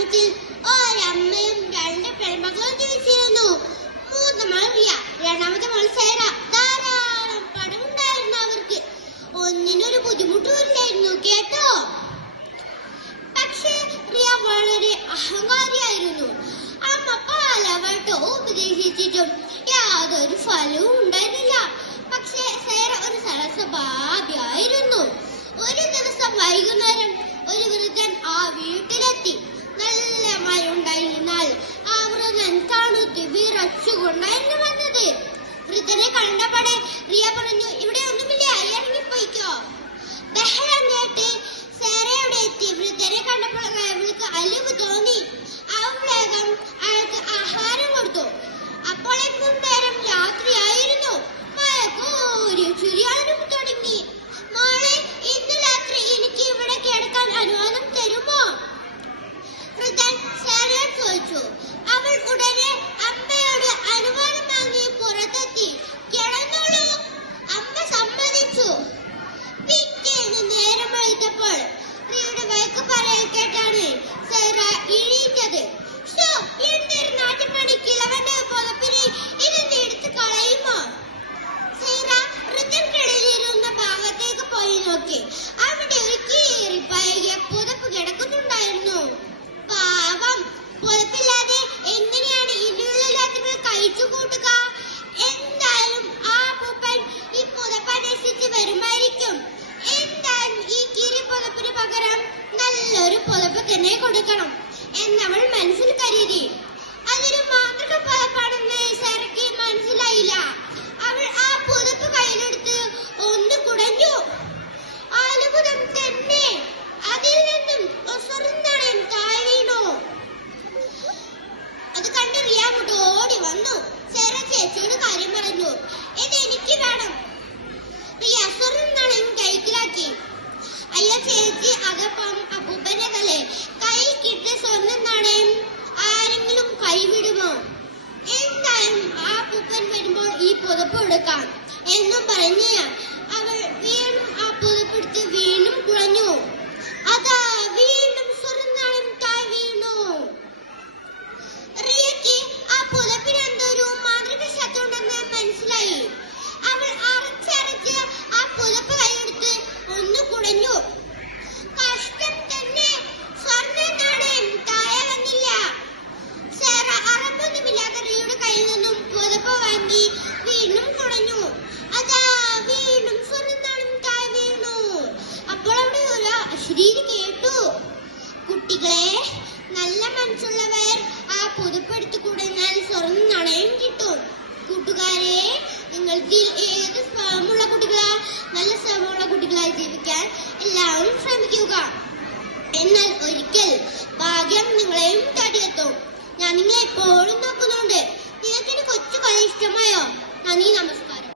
ഗ്രാമത്തിൽ ഒരമ്മയും രണ്ട് പെൺമക്കളും ജീവിച്ചിരുന്നു. മൂത്ത മകൾ റിയ, രണ്ടാമത്തെ മകൾ സൈറ. ധാരാളം പണമുണ്ടായിരുന്നു അവർക്ക്. ഒന്നിനൊരു ബുദ്ധിമുട്ടും ഇല്ലായിരുന്നു കേട്ടോ. പക്ഷേ റിയ വളരെ അഹങ്കാരിയായിരുന്നു. അമ്മ പലവട്ടം ഉപദേശിച്ചിട്ടും യാതൊരു ഫലവും ഉണ്ടായിരുന്നില്ല. പക്ഷേ സൈറ ഒരു സരസഭാവിയായിരുന്നു. ഒരു ദിവസം വൈകുന്നേരം ഒരു വൃദ്ധൻ ആ വീട്ടിലെത്തി. നല്ല മഴ ഉണ്ടായിരുന്നാൽ ആ വൃദ്ധൻ തണുത്ത് വിറച്ചുകൊണ്ടായിരുന്നു വന്നത്. വൃദ്ധനെ കണ്ടപാടെ റിയ പറഞ്ഞു, ഇവിടെ ഒന്നുമില്ല, ഇറങ്ങിപ്പോയിക്കോ. ബഹളം കേട്ട് സൈറ അവിടെ എത്തി. വൃദ്ധനെ കണ്ടപ്പോൾ അവൾക്ക് അലിവ് തോന്നി. വേഗം അയാൾക്ക് ആഹാരം കൊടുത്തു. അപ്പോഴേക്കും നേരം രാത്രിയായിരുന്നു. മഴ കോരി ചുരിയാനും തുടങ്ങി. മോളെ, ഇന്ന് രാത്രി എനിക്ക് ഇവിടെ കിടക്കാൻ അനുവാദം തരുമോ? വൃദ്ധൻ സൈറയോട് ചോദിച്ചു. അവൾ ഉടനെ അമ്മയോട് അനുവാദം വാങ്ങി പുറത്തെത്തി. കിടന്നോളൂ, അമ്മ സമ്മതിച്ചു. പിറ്റേന്ന് നേരം വെളുത്തപ്പോൾ റിയയുടെ വഴക്ക് പറയൽ കേട്ടാണ് സൈറ എണീറ്റത്. എന്തൊരു നാട്ടുപണി കിളവന്റെ പുതപ്പിനെ ഇതെന്ന് എടുത്ത് കളയുമോ? സൈറ വൃദ്ധൻക്കിടയിലിരുന്ന ഭാഗത്തേക്ക് പോയി നോക്കി. അവിടെ ഒരു കീറി പഴകിയ പുതപ്പ് കിടക്കുന്നുണ്ടായിരുന്നു. പാവം, പുതപ്പില്ലാതെ എങ്ങനെയാണ് ഇതിലുള്ള രാത്രികൾ കഴിച്ചു കൂട്ടുക? എന്തായാലും ആ പൂപ്പൻ ഈ പുതപ്പ് അന്വേഷിച്ച് വരുമായിരിക്കും. എന്തായാലും ഈ കീറി പുതപ്പിന് പകരം നല്ലൊരു പുതപ്പ് തന്നെ കൊടുക്കണം എന്നവൾ മനസ്സിൽ കരുതി. അതൊരു മാന്ത്രിക പുതപ്പാണെന്ന് സൈറയ്ക്ക് മനസ്സിലായില്ല. അവൾ ആ പുതപ്പ് കയ്യിലെടുത്ത് ഒന്ന് കുടഞ്ഞു. അത്ഭുതം തന്നെ, അതിൽ നിന്നും സ്വർണ്ണനാണയം താഴെ വീണു. അത് കണ്ട് റിയ അങ്ങോട്ട് ഓടി വന്നു. സൈറ ചേച്ചിയോട് കാര്യം പറഞ്ഞു. ഇതെനിക്ക് വേണം. റിയ സ്വർണ്ണനാണയം കൈക്കലാക്കി. അയ്യോ ചേച്ചി, അതപ്പം അപ്പൂപ്പന്റെ കൈ കിട്ടിയ സ്വർണ്ണനാണയം ആരെങ്കിലും കൈവിടുമോ? എന്തായാലും ആ പൂപ്പൻ വരുമ്പോൾ ഈ പുതപ്പ് എടുക്കാം എന്നും പറഞ്ഞ് അവൾ വീണ്ടും ആ പുതപ്പെടുത്ത് വീണ്ടും കുഴഞ്ഞു. അതാ വീണ്ടും സ്വർണ്ണനാണയം താഴെ വീണു. റിയയ്ക്ക് ആ പുതപ്പിന് എന്തൊരു മാന്ത്രിക ശക്തി ഉണ്ടെന്ന് മനസ്സിലായി. അവൾ അരച്ചരച്ച് ആ പുതപ്പ് കൈയെടുത്ത് ഒന്ന് കുടഞ്ഞു. കഷ്ടം തന്നെ, സ്വർണ്ണനാണയം താഴെ വന്നില്ല. സൈറ അറമ്പൊന്നുമില്ലാതെ റിയയുടെ കയ്യിൽ നിന്നും പുതപ്പ് വാങ്ങി വീണ്ടും കുടഞ്ഞു. അതാ വീണ്ടും സ്വർണ്ണനാണയം താഴെ വീണു. അപ്പോൾ അവിടെ ഒരു അശരീരി കേട്ടു. കുട്ടികളെ, നല്ല മനസ്സുള്ളവർ ആ പുതപ്പെടുത്ത് കുടഞ്ഞാൽ സ്വർണ്ണനാണയം കിട്ടും. കൂട്ടുകാരെ, നിങ്ങൾക്ക് ഏത് സ്വഭാവമുള്ള കുട്ടികളാ? നല്ല സ്വഭാവമുള്ള കുട്ടികളായി ജീവിക്കാൻ എല്ലാവരും ശ്രമിക്കുക. എന്നാൽ ഒരിക്കൽ ഭാഗ്യം നിങ്ങളെയും തടിയെത്തും. ഞാൻ നിങ്ങളെ എപ്പോഴും നോക്കുന്നുണ്ട്. നിങ്ങൾക്ക് കൊച്ചു കളി ഇഷ്ടമായോ? നന്ദി, നമസ്കാരം.